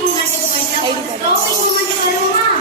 Hey, you